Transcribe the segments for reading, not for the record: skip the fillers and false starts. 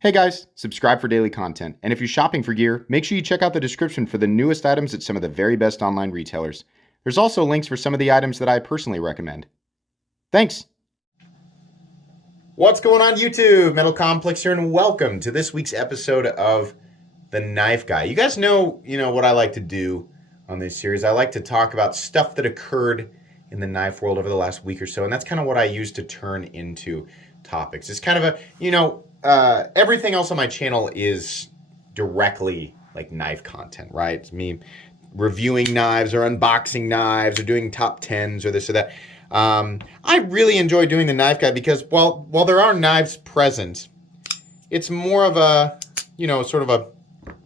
Hey guys, subscribe for daily content. And if you're shopping for gear, make sure you check out the description for the newest items at some of the very best online retailers. There's also links for some of the items that I personally recommend. Thanks! What's going on YouTube? Metal Complex here, and welcome to this week's episode of The Knife Guy. You guys know, what I like to do on this series. I like to talk about stuff that occurred in the knife world over the last week or so, and that's kind of what I use to turn into topics. It's kind of a, everything else on my channel is directly like knife content, right? It's me reviewing knives or unboxing knives or doing top 10s or this or that. I really enjoy doing the Knife Guy because while there are knives present, it's more of a, sort of a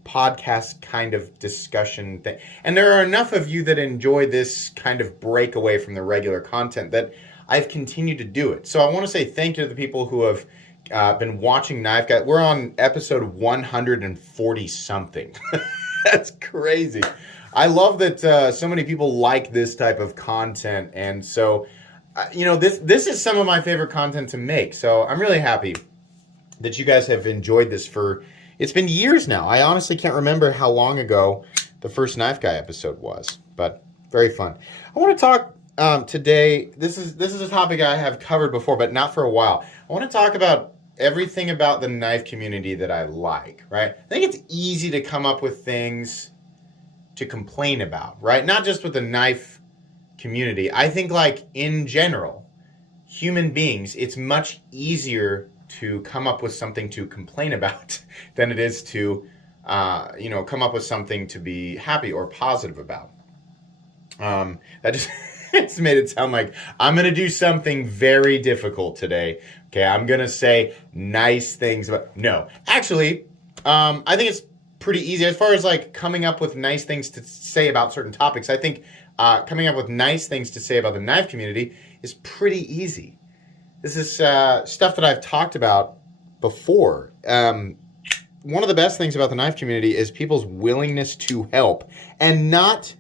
podcast kind of discussion thing. And there are enough of you that enjoy this kind of break away from the regular content that I've continued to do it. So I want to say thank you to the people who have been watching Knife Guy. We're on episode 140 something. That's crazy. I love that so many people like this type of content, and so this is some of my favorite content to make. So I'm really happy that you guys have enjoyed this for. It's been years now. I honestly can't remember how long ago the first Knife Guy episode was, but very fun. I want to talk today. This is a topic I have covered before, but not for a while. I want to talk about everything about the knife community that I like. Right? I think it's easy to come up with things to complain about, right? Not just with the knife community. I think like in general, human beings, it's much easier to come up with something to complain about than it is to, come up with something to be happy or positive about. That just it's made it sound like I'm going to do something very difficult today. Okay, I'm going to say nice things about. No, actually, I think it's pretty easy as far as like coming up with nice things to say about certain topics. I think coming up with nice things to say about the knife community is pretty easy. This is stuff that I've talked about before. One of the best things about the knife community is people's willingness to help, and not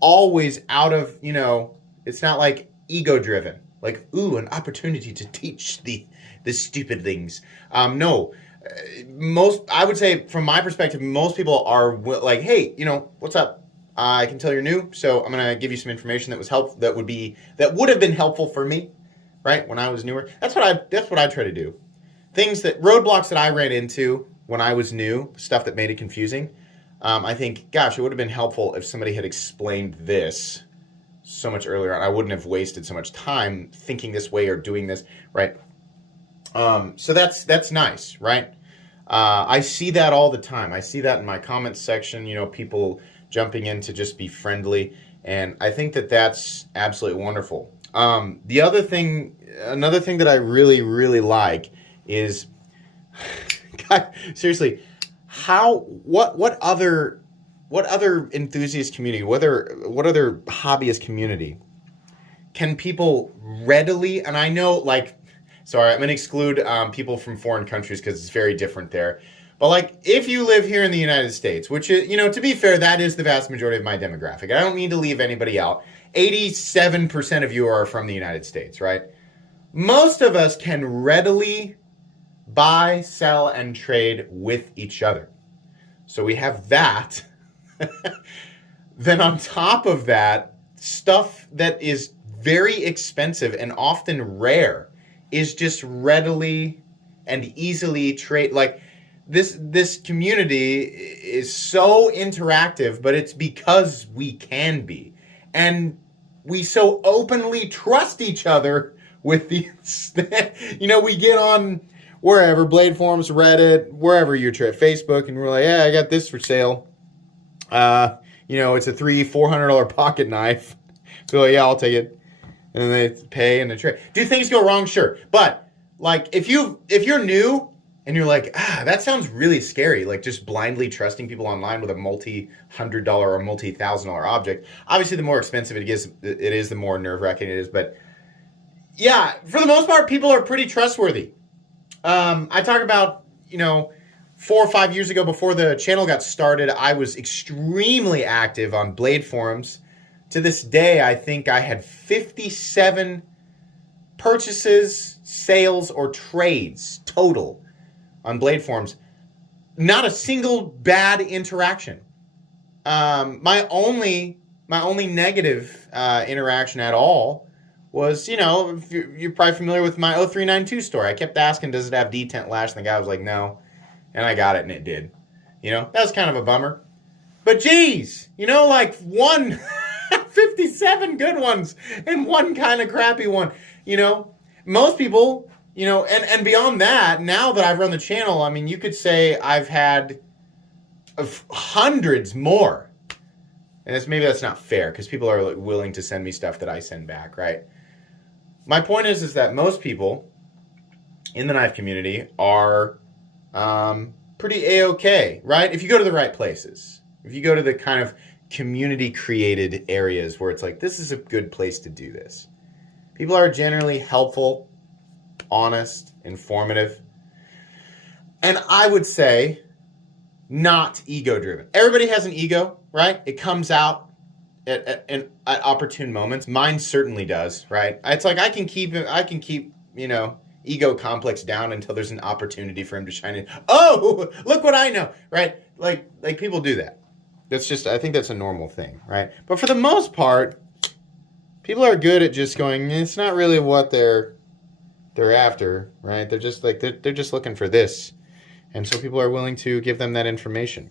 always out of, it's not like ego driven, like, ooh, an opportunity to teach the stupid things. No. I would say from my perspective, most people are like, hey, what's up? I can tell you're new, so I'm going to give you some information that would have been helpful for me, right? When I was newer. That's what I try to do. Roadblocks that I ran into when I was new, stuff that made it confusing. I think, gosh, it would have been helpful if somebody had explained this so much earlier. I wouldn't have wasted so much time thinking this way or doing this, right? So that's nice, right? I see that all the time. I see that in my comments section, people jumping in to just be friendly. And I think that that's absolutely wonderful. Another thing that I really, really like is, God, seriously, what other enthusiast community, what other hobbyist community can people readily, and I know, like, sorry, I'm going to exclude people from foreign countries because it's very different there. But, like, if you live here in the United States, which is, to be fair, that is the vast majority of my demographic. I don't mean to leave anybody out. 87% of you are from the United States, right? Most of us can readily buy, sell, and trade with each other. So we have that. Then on top of that, stuff that is very expensive and often rare is just readily and easily trade. Like this community is so interactive, but it's because we can be, and we so openly trust each other with these. We get on wherever, Blade Forums, Reddit, wherever you trade, Facebook, and we're like, yeah, I got this for sale. It's a $300-$400 pocket knife. So yeah, I'll take it. And then they pay and they trade. Do things go wrong? Sure. But like if you're new and you're like, that sounds really scary, like just blindly trusting people online with a multi-$100 or multi-$1,000 object. Obviously, the more expensive it is, the more nerve-wracking it is. But yeah, for the most part, people are pretty trustworthy. I talk about, 4 or 5 years ago, before the channel got started, I was extremely active on Blade Forums. To this day, I think I had 57 purchases, sales, or trades total on blade forums. Not a single bad interaction. My only negative interaction at all was, if you're probably familiar with my 0392 story. I kept asking, does it have detent lash? And the guy was like, no. And I got it, and it did. That was kind of a bummer. But geez, like 57 good ones and one kind of crappy one. Most people, and beyond that, now that I've run the channel, I mean, you could say I've had hundreds more. And maybe that's not fair because people are willing to send me stuff that I send back, right? My point is that most people in the knife community are pretty A-okay, right? If you go to the right places. If you go to the kind of community-created areas where it's like, this is a good place to do this. People are generally helpful, honest, informative. And I would say not ego-driven. Everybody has an ego, right? It comes out at opportune moments. Mine certainly does, right? It's like I can keep ego complex down until there's an opportunity for him to shine in. Oh, look what I know, right? Like people do that. I think that's a normal thing, right? But for the most part, people are good at just going, it's not really what they're after, right? They're just they're just looking for this. And so people are willing to give them that information.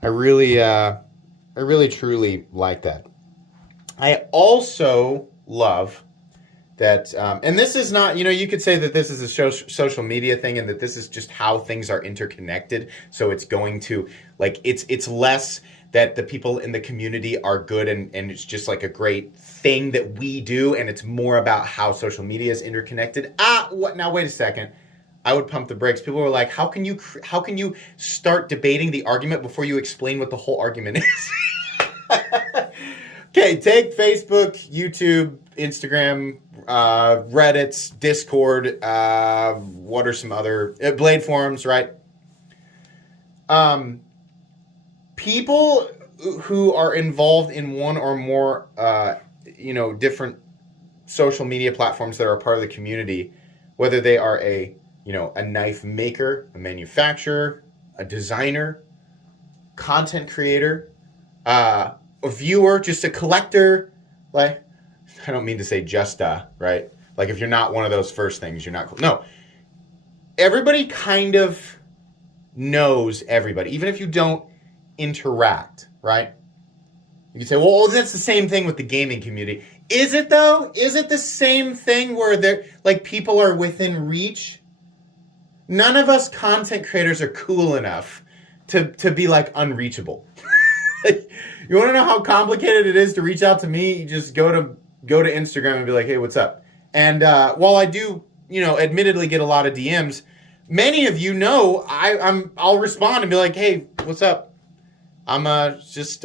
I really truly like that. I also love that, and this is not, you could say that this is a social media thing and that this is just how things are interconnected. So it's going to, it's less that the people in the community are good and it's just like a great thing that we do, and it's more about how social media is interconnected. Now wait a second. I would pump the brakes. People were like, how can you start debating the argument before you explain what the whole argument is? Okay, take Facebook, YouTube, Instagram, Reddit, Discord, what are some other blade forums, right? People who are involved in one or more different social media platforms that are a part of the community, whether they are a knife maker, a manufacturer, a designer, content creator, a viewer, just a collector. I don't mean to say just right? If you're not one of those first things, you're not cool. No. Everybody kind of knows everybody, even if you don't interact, right? You can say, well, that's the same thing with the gaming community. Is it though? Is it the same thing where people are within reach? None of us content creators are cool enough to be unreachable. You want to know how complicated it is to reach out to me? You just go to Instagram and be like, hey, what's up? And while I do, admittedly get a lot of DMs, many of you know I'll respond and be like, hey, what's up? I'm just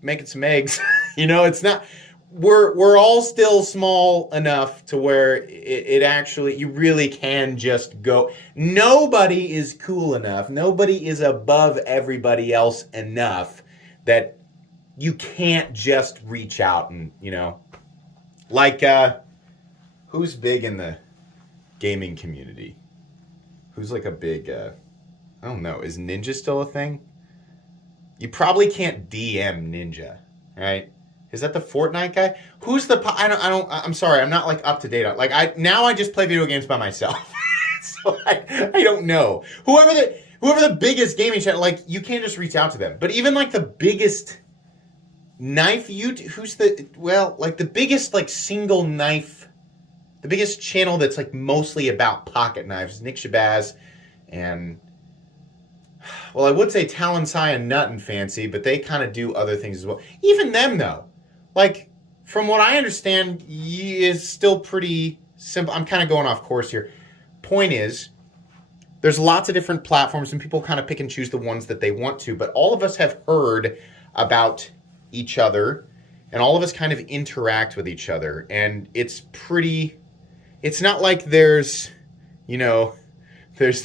making some eggs. It's not. We're all still small enough to where it actually, you really can just go. Nobody is cool enough. Nobody is above everybody else enough that you can't just reach out and, who's big in the gaming community? Who's a big, I don't know, is Ninja still a thing? You probably can't DM Ninja, right? Is that the Fortnite guy? Who's the? I'm sorry, I'm not up to date on. I just play video games by myself, so I don't know. Whoever the biggest gaming channel, you can't just reach out to them. But even the biggest knife who's the biggest single knife, the biggest channel that's mostly about pocket knives, Nick Shabazz, and I would say Talon Sai and Nut and Fancy, but they kind of do other things as well. Even them though. From what I understand, is still pretty simple. I'm kind of going off course here. Point is, there's lots of different platforms and people kind of pick and choose the ones that they want to, but all of us have heard about each other and all of us kind of interact with each other. And it's not like there's, there's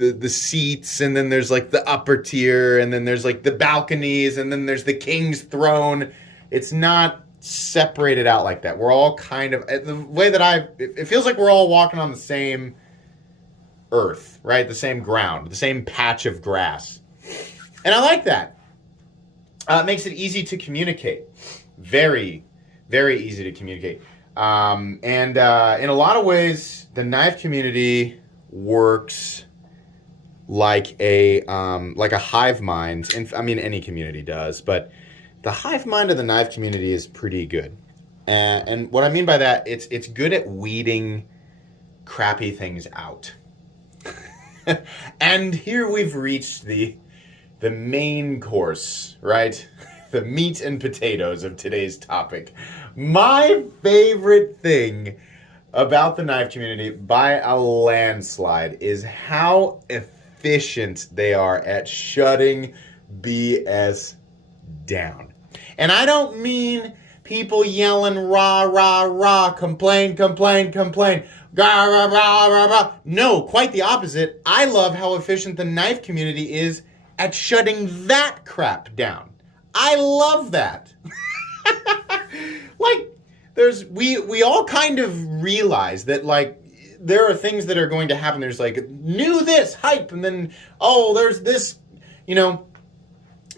the seats, and then there's the upper tier, and then there's the balconies, and then there's the king's throne. It's not separated out like that. We're all kind of, the way that it feels like we're all walking on the same earth, right? The same ground, the same patch of grass. And I like that. It makes it easy to communicate. Very, very easy to communicate. And in a lot of ways, the knife community works like a hive mind. And I mean, any community does, but the hive mind of the knife community is pretty good. And what I mean by that, it's good at weeding crappy things out. And here we've reached the main course, right? The meat and potatoes of today's topic. My favorite thing about the knife community by a landslide is how efficient they are at shutting BS down. And I don't mean people yelling rah, rah, rah, complain, complain, complain, rah, rah, rah, rah, rah. No, quite the opposite. I love how efficient the knife community is at shutting that crap down. I love that. Like, we all kind of realize that, like, there are things that are going to happen. There's like new this hype, and then there's this,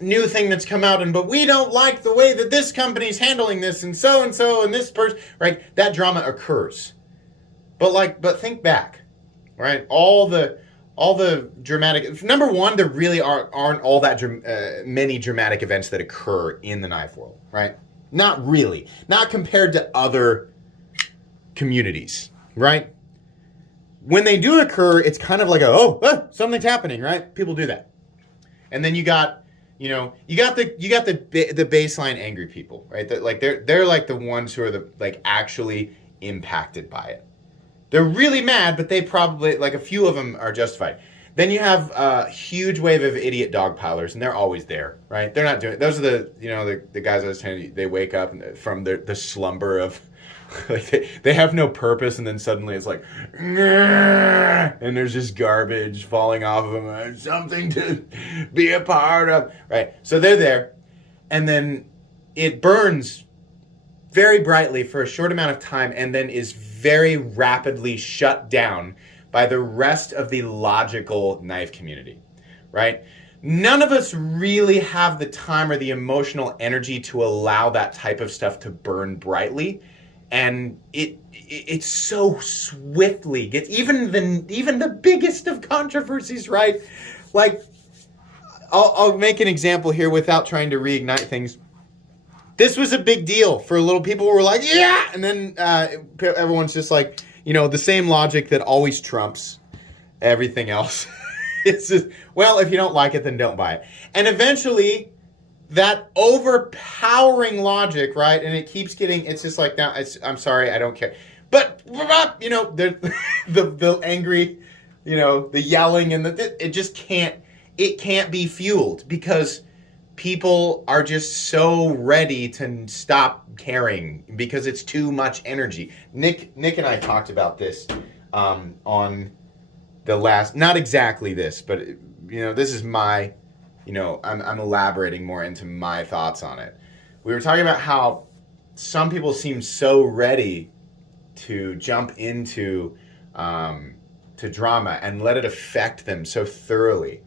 new thing that's come out, but we don't like the way that this company's handling this, and so and this person, right? That drama occurs. But think back, right? All the dramatic. Number one, there really aren't all that many dramatic events that occur in the knife world, right? Not really. Not compared to other communities, right? When they do occur, it's kind of like something's happening, right? People do that, and then you got the baseline angry people, right? They're like the ones who are actually impacted by it. They're really mad, but they probably, like, a few of them are justified. Then you have a huge wave of idiot dogpilers, and they're always there, right? They're not doing it. Those are the guys I was telling you, they wake up from the slumber of, like, they have no purpose, and then suddenly it's like, and there's just garbage falling off of them. Something to be a part of, right? So they're there, and then it burns very brightly for a short amount of time, and then is very rapidly shut down by the rest of the logical knife community, right? None of us really have the time or the emotional energy to allow that type of stuff to burn brightly, and it so swiftly gets even the biggest of controversies, right? Like, I'll make an example here without trying to reignite things. This was a big deal for little people who were like, yeah! And then everyone's just like, the same logic that always trumps everything else. It's just, well, if you don't like it, then don't buy it. And eventually, that overpowering logic, right? And it keeps getting, it's just like, now, I'm sorry, I don't care. But, the angry, the yelling, and it just can't be fueled because people are just so ready to stop caring because it's too much energy. Nick and I talked about this on the last, not exactly this, but this is my, I'm elaborating more into my thoughts on it. We were talking about how some people seem so ready to jump into to drama and let it affect them so thoroughly.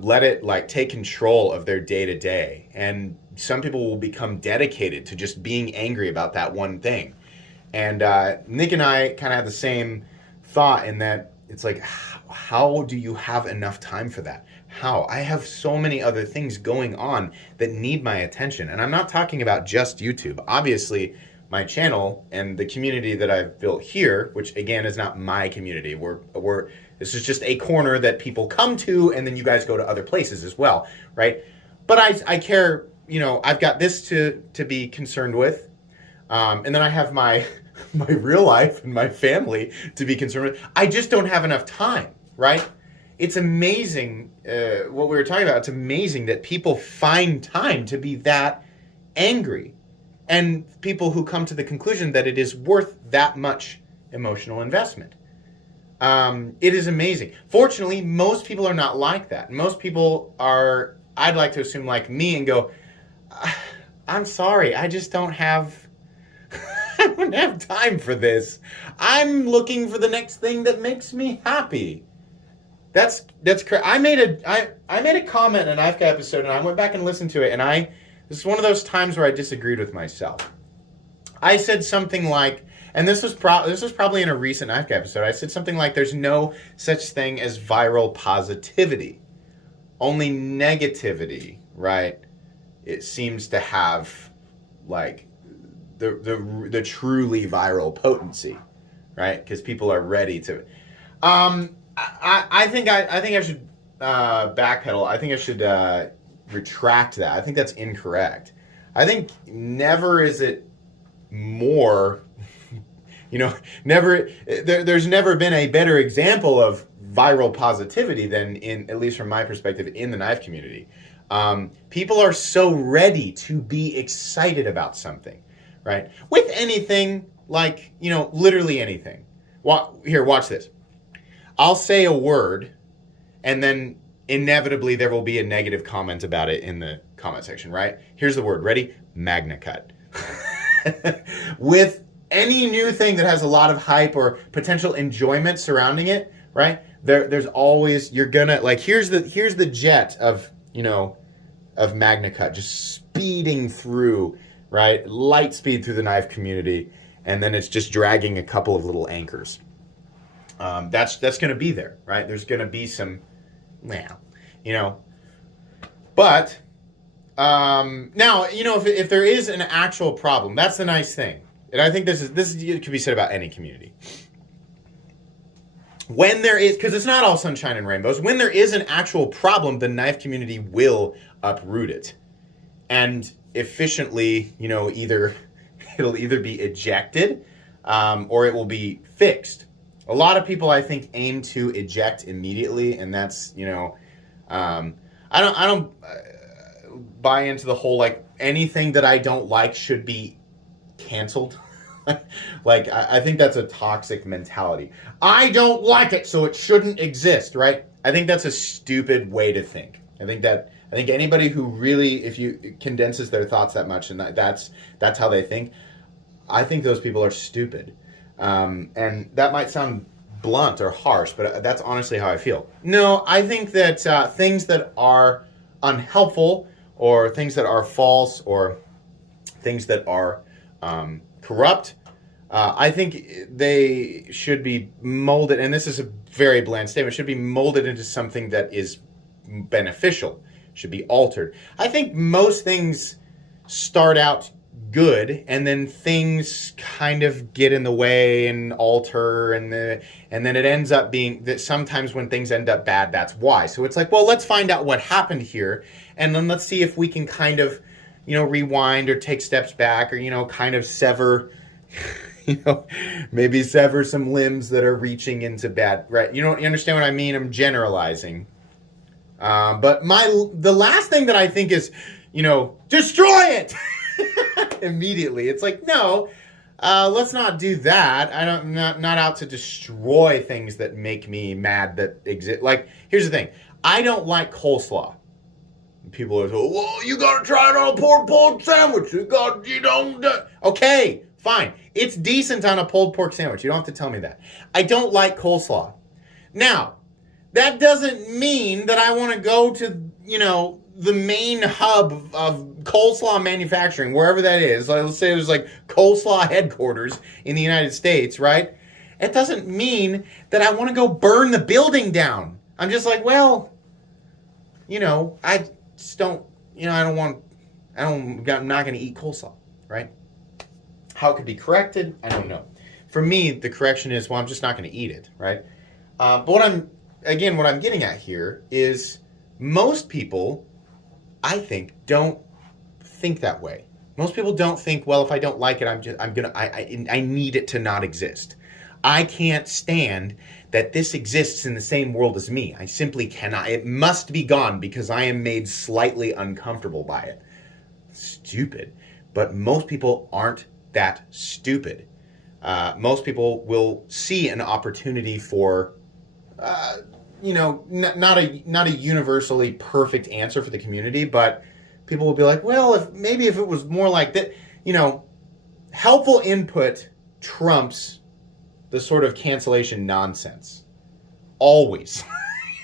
Let it take control of their day to day. And some people will become dedicated to just being angry about that one thing. And Nick and I kind of had the same thought in that it's like, how do you have enough time for that? How? I have so many other things going on that need my attention. And I'm not talking about just YouTube. Obviously, my channel and the community that I've built here, which again is not my community. This is just a corner that people come to, and then you guys go to other places as well, right? But I care, I've got this to be concerned with, and then I have my real life and my family to be concerned with. I just don't have enough time, right? It's amazing what we were talking about. It's amazing that people find time to be that angry, and people who come to the conclusion that it is worth that much emotional investment. It is amazing. Fortunately, most people are not like that. Most people are, I'd like to assume, like me and go, I'm sorry, I just don't have I don't have time for this. I'm looking for the next thing that makes me happy. That's correct. I made a comment in an IFCA episode, and I went back and listened to it, and this is one of those times where I disagreed with myself. I said something like, and this was probably in a recent IFCA episode. I said something like, "There's no such thing as viral positivity, only negativity." Right? It seems to have like the truly viral potency, right? Because people are ready to. I think I should backpedal. I think I should retract that. I think that's incorrect. I think never is it more. There's never been a better example of viral positivity than at least from my perspective, in the knife community. People are so ready to be excited about something, right? With anything, like, literally anything. Here, watch this. I'll say a word, and then inevitably there will be a negative comment about it in the comment section, right? Here's the word. Ready? Magna cut. With any new thing that has a lot of hype or potential enjoyment surrounding it, right? There's always, you're gonna, like, here's the jet of Magna cut just speeding through, right? Light speed through the knife community, and then it's just dragging a couple of little anchors. That's going to be there, right? There's going to be some, but now, if there is an actual problem, that's the nice thing. And I think this could be said about any community. When there is, because it's not all sunshine and rainbows, when there is an actual problem, the knife community will uproot it. And efficiently, it'll either be ejected or it will be fixed. A lot of people, I think, aim to eject immediately, and that's, I don't buy into the whole, like, anything that I don't like should be canceled. Like, I think that's a toxic mentality. I don't like it, so it shouldn't exist, right? I think that's a stupid way to think. I think anybody who really, if you condenses their thoughts that much, and that's how they think, I think those people are stupid. And that might sound blunt or harsh, but that's honestly how I feel. No, I think that things that are unhelpful, or things that are false, or things that are corrupt, I think they should be molded, and this is a very bland statement, should be molded into something that is beneficial, should be altered. I think most things start out good, and then things kind of get in the way and alter, and then it ends up being that sometimes when things end up bad, that's why. So it's like, well, let's find out what happened here, and then let's see if we can kind of, rewind or take steps back, or, kind of sever, maybe sever some limbs that are reaching into bad, right? You understand what I mean? I'm generalizing. But the last thing that I think is, destroy it immediately. It's like, no, let's not do that. I'm not out to destroy things that make me mad that exist. Like, here's the thing. I don't like coleslaw. People are like, well, you gotta try it on a pulled pork sandwich. Okay, fine. It's decent on a pulled pork sandwich. You don't have to tell me that. I don't like coleslaw. Now, that doesn't mean that I want to go to, the main hub of coleslaw manufacturing, wherever that is. Let's say there's like coleslaw headquarters in the United States, right? It doesn't mean that I want to go burn the building down. I'm just like, well, I just don't, I'm not going to eat coleslaw, right? How it could be corrected, I don't know. For me, the correction is, well, I'm just not going to eat it, right? But what I'm getting at here is most people, I think, don't think that way. Most people don't think, well, if I don't like it, I need it to not exist. I can't stand that this exists in the same world as me. I simply cannot. It must be gone because I am made slightly uncomfortable by it. Stupid. But most people aren't that stupid. Most people will see an opportunity for, not a universally perfect answer for the community, but people will be like, well, if it was more like that, helpful input trumps the sort of cancellation nonsense. Always.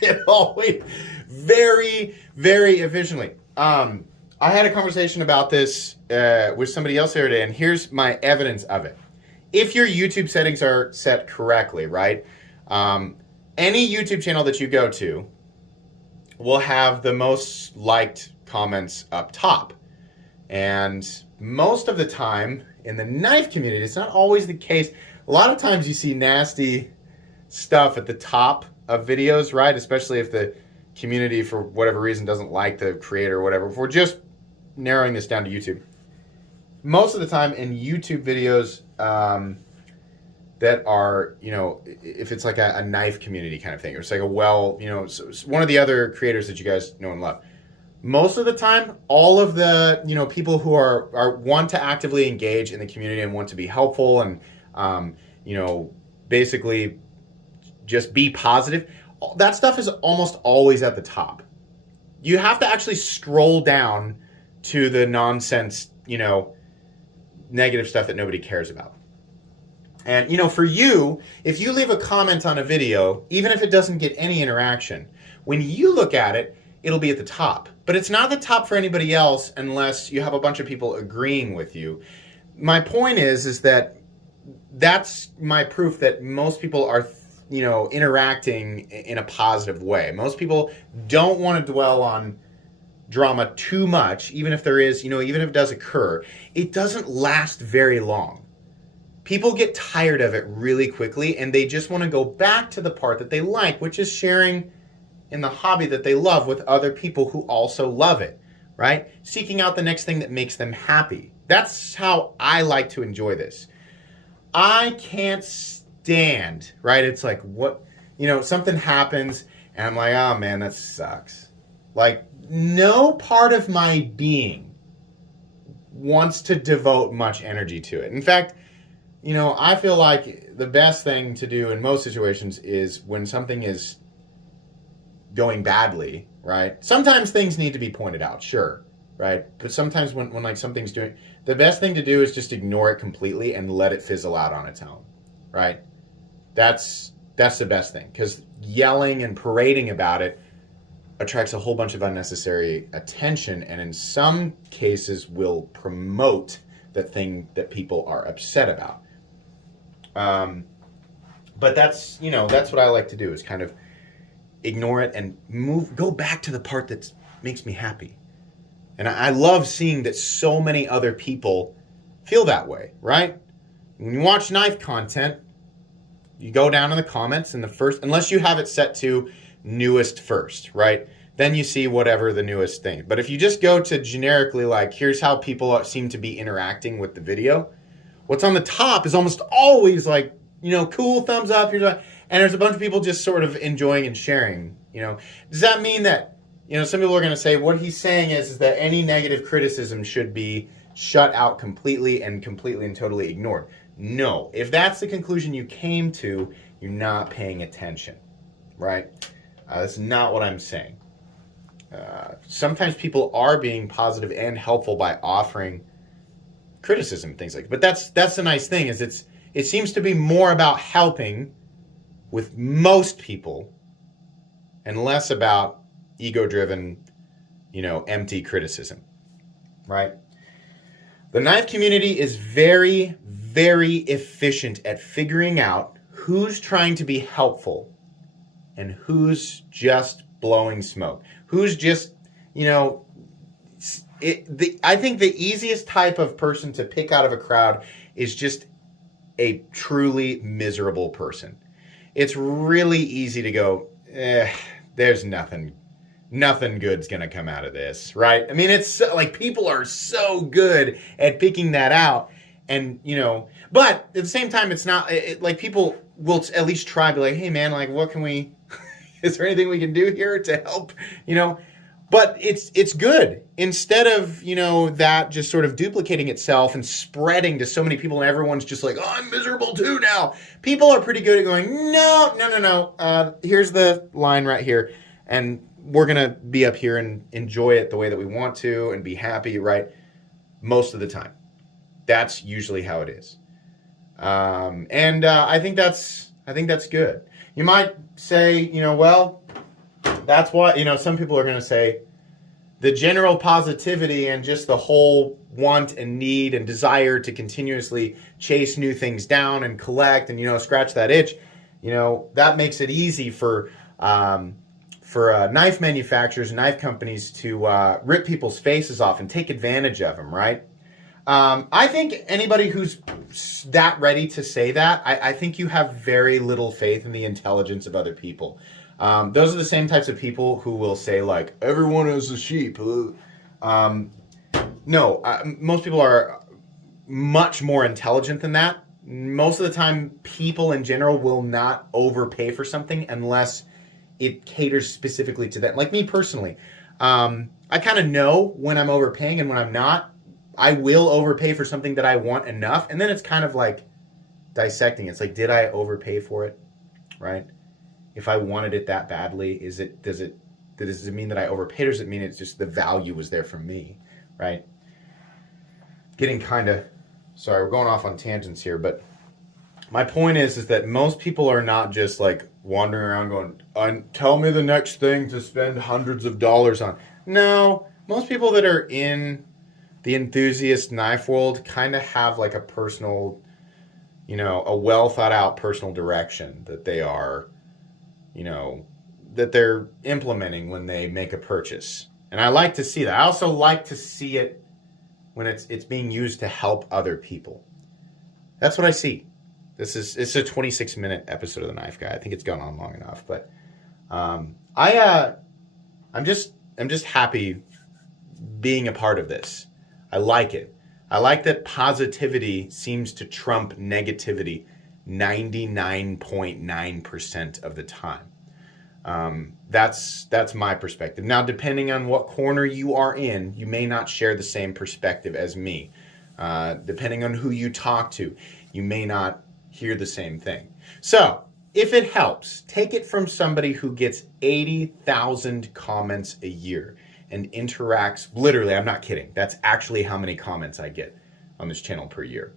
It always, very, very efficiently. I had a conversation about this with somebody else the other day, and here's my evidence of it. If your YouTube settings are set correctly, right, any YouTube channel that you go to will have the most liked comments up top. And most of the time in the knife community, it's not always the case. A lot of times you see nasty stuff at the top of videos, right? Especially if the community, for whatever reason, doesn't like the creator or whatever. If we're just narrowing this down to YouTube, most of the time in YouTube videos that are, if it's like a knife community kind of thing, or it's like one of the other creators that you guys know and love, most of the time, all of the, people who are want to actively engage in the community and want to be helpful and, basically just be positive, that stuff is almost always at the top. You have to actually scroll down to the nonsense, negative stuff that nobody cares about. And, for you, if you leave a comment on a video, even if it doesn't get any interaction, when you look at it, it'll be at the top. But it's not the top for anybody else unless you have a bunch of people agreeing with you. My point is that that's my proof that most people are, interacting in a positive way. Most people don't want to dwell on drama too much, even if there is, even if it does occur. It doesn't last very long. People get tired of it really quickly, and they just want to go back to the part that they like, which is sharing in the hobby that they love with other people who also love it, right? Seeking out the next thing that makes them happy. That's how I like to enjoy this. I can't stand, right? It's like, something happens, and I'm like, oh man, that sucks. Like, no part of my being wants to devote much energy to it. In fact, I feel like the best thing to do in most situations is when something is going badly, right? Sometimes things need to be pointed out, sure, right? But sometimes when like something's doing, the best thing to do is just ignore it completely and let it fizzle out on its own, right? That's the best thing, because yelling and parading about it attracts a whole bunch of unnecessary attention, and in some cases will promote the thing that people are upset about. But that's what I like to do, is kind of ignore it and go back to the part that makes me happy. And I love seeing that so many other people feel that way, right? When you watch knife content, you go down in the comments, and unless you have it set to newest first, right? Then you see whatever the newest thing. But if you just go to generically, like, here's how people seem to be interacting with the video, what's on the top is almost always like, cool, thumbs up, and there's a bunch of people just sort of enjoying and sharing, Does that mean that, some people are going to say what he's saying is that any negative criticism should be shut out completely and totally ignored? No. If that's the conclusion you came to, you're not paying attention, right? That's not what I'm saying. Sometimes people are being positive and helpful by offering criticism, things like that. But that's the nice thing, is it seems to be more about helping with most people and less about ego-driven, empty criticism, right? The knife community is very, very efficient at figuring out who's trying to be helpful and who's just blowing smoke. Who's just, I think the easiest type of person to pick out of a crowd is just a truly miserable person. It's really easy to go, there's nothing good's going to come out of this, right? I mean, it's like people are so good at picking that out, and, but at the same time, it's not, like, people will at least try to be like, hey man, like, what can we, is there anything we can do here to help, But it's good. Instead of, that just sort of duplicating itself and spreading to so many people, and everyone's just like, oh, I'm miserable too now. People are pretty good at going, no. Here's the line right here. And we're going to be up here and enjoy it the way that we want to and be happy, right? Most of the time. That's usually how it is. I think that's good. You might say, well, that's why, some people are going to say the general positivity and just the whole want and need and desire to continuously chase new things down and collect and, scratch that itch, that makes it easy for knife manufacturers, knife companies to rip people's faces off and take advantage of them, right? I think anybody who's that ready to say that, I think you have very little faith in the intelligence of other people. Those are the same types of people who will say, like, everyone is a sheep. No, most people are much more intelligent than that. Most of the time, people in general will not overpay for something unless it caters specifically to them. Like me personally, I kind of know when I'm overpaying and when I'm not. I will overpay for something that I want enough, and then it's kind of like dissecting. It's like, did I overpay for it, right? If I wanted it that badly, does it mean that I overpaid, or does it mean it's just the value was there for me, right? Sorry, we're going off on tangents here, but my point is that most people are not just like wandering around going, tell me the next thing to spend hundreds of dollars on. No, most people that are in the enthusiast knife world kind of have like a personal, a well thought out personal direction that they are, that they're implementing when they make a purchase. And I like to see that. I also like to see it when it's being used to help other people. That's what I see. It's a 26-minute episode of The Knife Guy. I think it's gone on long enough, but I'm just happy being a part of this. I like it. I like that positivity seems to trump negativity 99.9% of the time. That's my perspective. Now, depending on what corner you are in, you may not share the same perspective as me. Depending on who you talk to, you may not hear the same thing. So, if it helps, take it from somebody who gets 80,000 comments a year and interacts, literally, I'm not kidding. That's actually how many comments I get on this channel per year.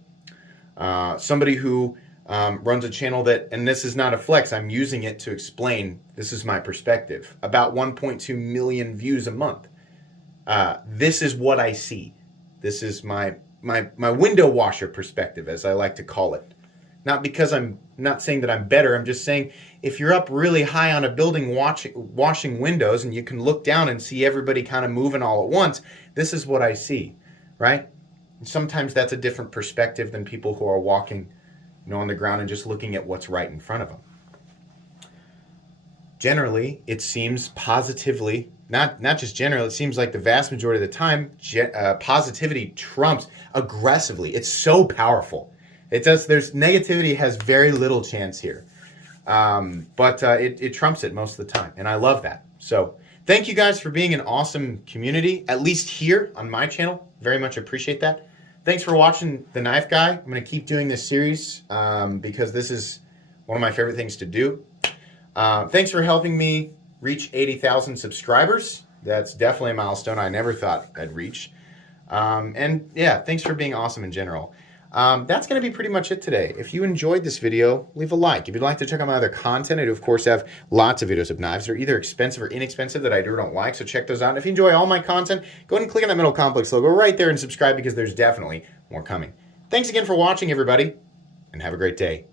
Somebody who runs a channel that, and this is not a flex, I'm using it to explain, this is my perspective, about 1.2 million views a month. This is what I see. This is my window washer perspective, as I like to call it. Not because I'm not saying that I'm better, I'm just saying if you're up really high on a building washing windows and you can look down and see everybody kind of moving all at once, this is what I see, right? And sometimes that's a different perspective than people who are walking, on the ground and just looking at what's right in front of them. Generally, it seems positively, not just generally, it seems like the vast majority of the time, positivity trumps aggressively. It's so powerful. Negativity has very little chance here. But it trumps it most of the time. And I love that. So thank you guys for being an awesome community, at least here on my channel. Very much appreciate that. Thanks for watching The Knife Guy. I'm going to keep doing this series because this is one of my favorite things to do. Thanks for helping me reach 80,000 subscribers. That's definitely a milestone I never thought I'd reach. And yeah, thanks for being awesome in general. That's going to be pretty much it today. If you enjoyed this video, leave a like. If you'd like to check out my other content, I do, of course, have lots of videos of knives. They're either expensive or inexpensive that I do or don't like, so check those out. And if you enjoy all my content, go ahead and click on that Metal Complex logo right there and subscribe because there's definitely more coming. Thanks again for watching, everybody, and have a great day.